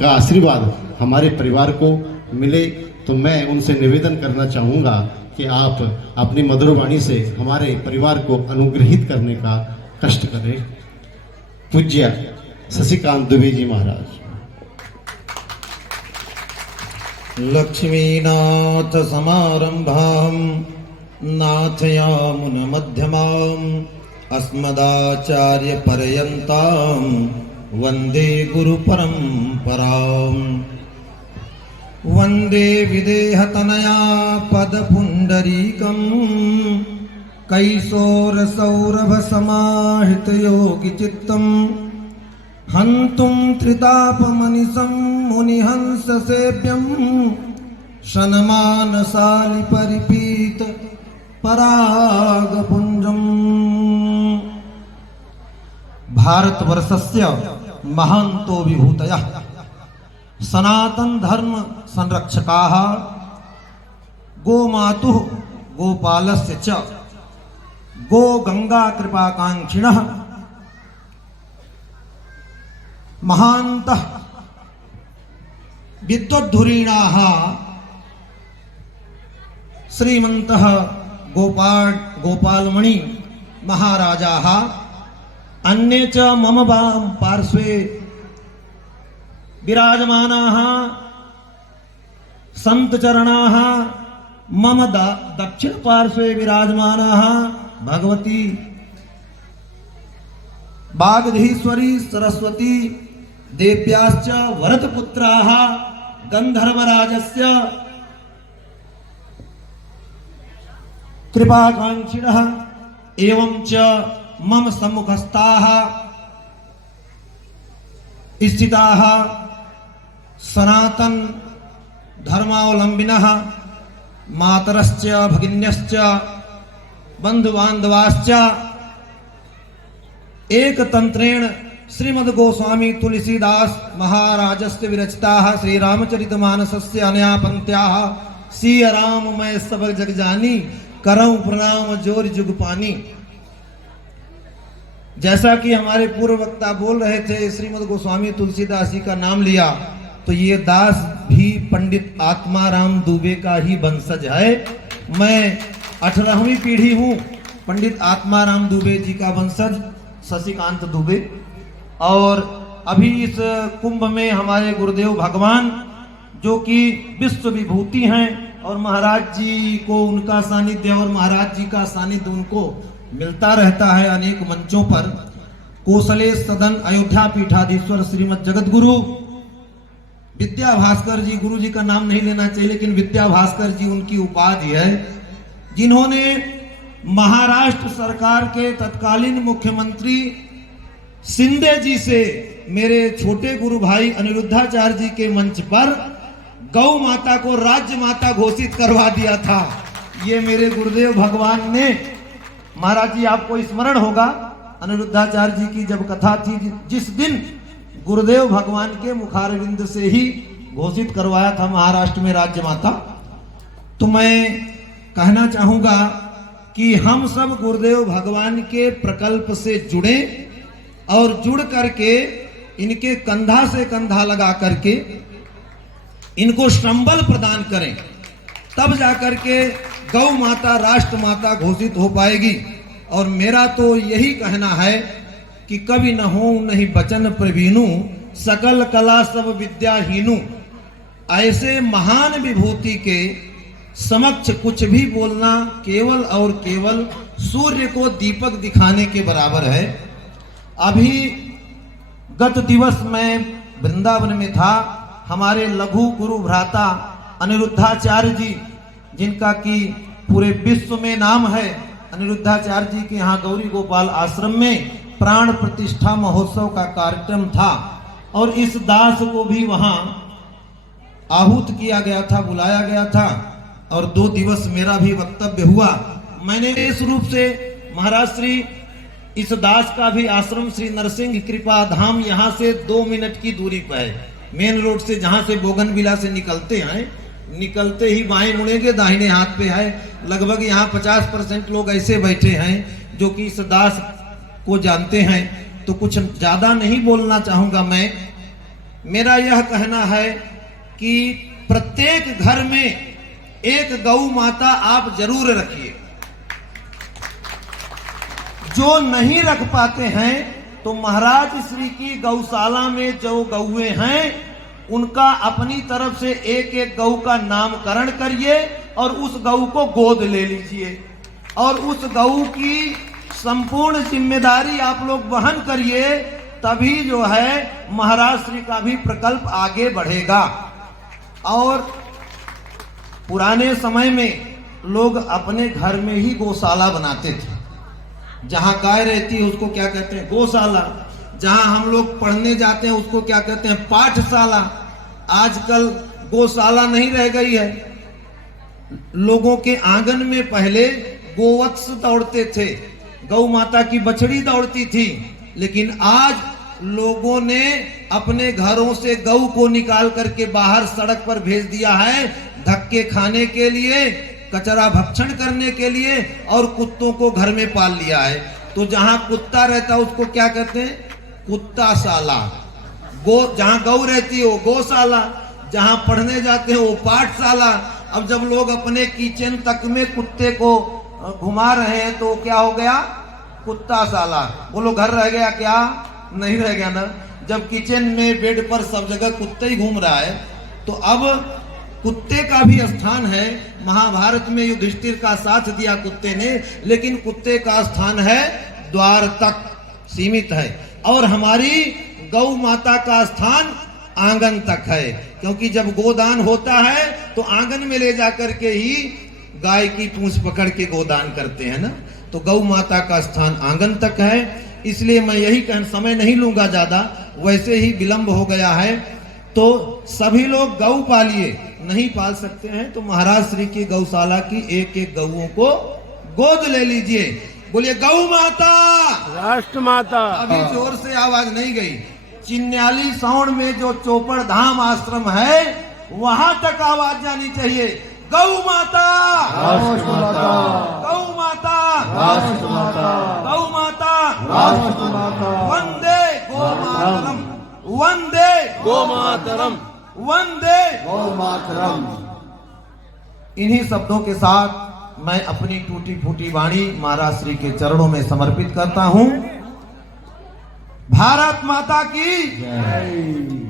का आशीर्वाद हमारे परिवार को मिले, तो मैं उनसे निवेदन करना चाहूँगा कि आप अपनी मधुर वाणी से हमारे परिवार को अनुग्रहित करने का कष्ट करें। पूज्य शशिकांत दुबे जी महाराज। लक्ष्मीनाथ समारंभां नाथयामुन मध्यमाम् अस्मदाचार्य पर्यन्तां वंदे गुरु परंपराम्। वंदे विदेहतनया पदपुंडरीकम् कैशोर सौरभ समाहित योगि चित्तम् हन्तुं त्रितापमनिशं मुनिहंस सेव्यम् शनमानसालि परिपीत परागपुञ्जम्। भारतवर्षस्य महान्तो विभूतयः सनातन धर्म संरक्षकाः गोमातुः गोपालस्य च गो गंगा कृपाकांक्षिणः महान्तः विद्वद्धुरीणाः श्रीमन्तः गोपालमणि महाराजाः अन्ये च मम वाम पार्श्वे विराजमानाः संतचरणाः मम दक्षिण पार्श्वे विराजमानाः भगवती वागधीश्वरी सरस्वती देव्याश्च वरदपुत्राः गंधर्वराजस्य कृपाकांक्षिणः एवं च मम सम्मुखस्थाः स्थिताः सनातन धर्मावलंबिनः मातरश्च भगिन्यश्च बंधुबान्धवाश्च एकतंत्रेण श्रीमद् गोस्वामी तुलसीदास महाराजस्य विरचिताः श्री रामचरितमानसस्य अनया पंक्त्याः सिय राम मैं सब जग जानी करऊं प्रणाम जोर जुग पानी। जैसा कि हमारे पूर्व वक्ता बोल रहे थे, श्रीमद् गोस्वामी तुलसीदास जी का नाम लिया तो ये दास भी पंडित आत्माराम दुबे का ही वंशज है। मैं 18वीं पीढ़ी हूँ पंडित आत्माराम दुबे जी का वंशज शशिकांत दुबे। और अभी इस कुंभ में हमारे गुरुदेव भगवान जो कि विश्व विभूति हैं और महाराज जी को उनका सानिध्य और महाराज जी का सानिध्य उनको मिलता रहता है अनेक मंचों पर। कोसलेश सदन अयोध्या पीठाधीश्वर श्रीमद जगत गुरु विद्या भास्कर जी, गुरु जी का नाम नहीं लेना चाहिए लेकिन विद्या भास्कर जी उनकी उपाधि है, जिन्होंने महाराष्ट्र सरकार के तत्कालीन मुख्यमंत्री शिंदे जी से मेरे छोटे गुरु भाई अनिरुद्धाचार्य जी के मंच पर गौ माता को राज्य माता घोषित करवा दिया था। ये मेरे गुरुदेव भगवान ने, महाराज जी आपको स्मरण होगा अनिरुद्धाचार्य जी की जब कथा थी, जिस दिन गुरुदेव भगवान के मुखारविंद से ही घोषित करवाया था महाराष्ट्र में राज्य माता। तो मैं कहना चाहूंगा कि हम सब गुरुदेव भगवान के प्रकल्प से जुड़े और जुड़ करके इनके कंधा से कंधा लगा करके इनको संबल प्रदान करें, तब जाकर के गौ माता राष्ट्र माता घोषित हो पाएगी। और मेरा तो यही कहना है कि कभी न हो नहीं बचन प्रवीणु सकल कला सब विद्याहीनु। ऐसे महान विभूति के समक्ष कुछ भी बोलना केवल और केवल सूर्य को दीपक दिखाने के बराबर है। अभी गत दिवस मैं वृंदावन में था, हमारे लघु गुरु भ्राता अनिरुद्धाचार्य जी, जिनका कि पूरे विश्व में नाम है, अनिरुद्धाचार्य जी के यहाँ गौरी गोपाल आश्रम में प्राण प्रतिष्ठा महोत्सव का कार्यक्रम था और इस दास को भी वहाँ आहूत किया गया था, बुलाया गया था और 2 दिवस मेरा भी वक्तव्य हुआ। मैंने इस रूप से महाराज श्री इस दास का भी आश्रम श्री नरसिंह कृपा धाम यहाँ से 2 मिनट की दूरी पर है। मेन रोड से जहाँ से बोगनविला से निकलते हैं, निकलते ही बाएं मुड़ेंगे दाहिने हाथ पे है। लगभग यहाँ 50% लोग ऐसे बैठे हैं जो कि इस दास को जानते हैं। तो कुछ ज्यादा नहीं बोलना चाहूंगा मैं, मेरा यह कहना है कि प्रत्येक घर में एक गौ माता आप जरूर रखिए। जो नहीं रख पाते हैं तो महाराज श्री की गौशाला में जो गौएं हैं उनका अपनी तरफ से एक एक गौ का नामकरण करिए और उस गौ को गोद ले लीजिए और उस गौ की संपूर्ण जिम्मेदारी आप लोग वहन करिए, तभी जो है महाराज श्री का भी प्रकल्प आगे बढ़ेगा। और पुराने समय में लोग अपने घर में ही गौशाला बनाते थे। जहां गाय रहती है उसको क्या कहते हैं? गौशाला। जहां हम लोग पढ़ने जाते हैं उसको क्या कहते हैं? पाठशाला। आजकल गौशाला नहीं रह गई है। लोगों के आंगन में पहले गोवत्स दौड़ते थे, गौ माता की बछड़ी दौड़ती थी, लेकिन आज लोगों ने अपने घरों से गौ को निकाल करके बाहर सड़क पर भेज दिया है, धक्के खाने के लिए, कचरा भक्षण करने के लिए, और कुत्तों को घर में पाल लिया है। तो जहां कुत्ता रहता है उसको क्या कहते हैं? कुत्ताशाला। जहां गौ रहती है वो गौशाला, जहां पढ़ने जाते हैं वो पाठशाला। अब जब लोग अपने किचन तक में कुत्ते को घुमा रहे हैं तो क्या हो गया? कुत्ताशाला। बोलो घर रह गया क्या? नहीं रह गया ना। जब किचन में बेड पर सब जगह कुत्ते ही घूम रहा है तो अब कुत्ते का भी स्थान है। महाभारत में युधिष्ठिर का साथ दिया कुत्ते ने, लेकिन कुत्ते का स्थान है द्वार तक सीमित है, और हमारी गौ माता का स्थान आंगन तक है। क्योंकि जब गोदान होता है तो आंगन में ले जाकर के ही गाय की पूंछ पकड़ के गोदान करते हैं ना। तो गौ माता का स्थान आंगन तक है। इसलिए मैं यही समय नहीं लूंगा ज्यादा, वैसे ही विलंब हो गया है। तो सभी लोग गौ पालिए, नहीं पाल सकते हैं तो महाराज श्री की गौशाला की एक एक गौओं को गोद ले लीजिए। बोलिए गौ माता, राष्ट्र माता। अभी जोर से आवाज नहीं गई। चिन्याली साउंड में जो चोपड़ धाम आश्रम है वहां तक आवाज जानी चाहिए। गौ माता, राष्ट्र माता, गौ माता, राष्ट्र माता, गौ माता, राष्ट्र माता। वंदे गो मातरम, वंदे गो मातरम, वंदे गो मातरम। इन्हीं शब्दों के साथ मैं अपनी टूटी फूटी वाणी महाराज श्री के चरणों में समर्पित करता हूं। भारत माता की जय।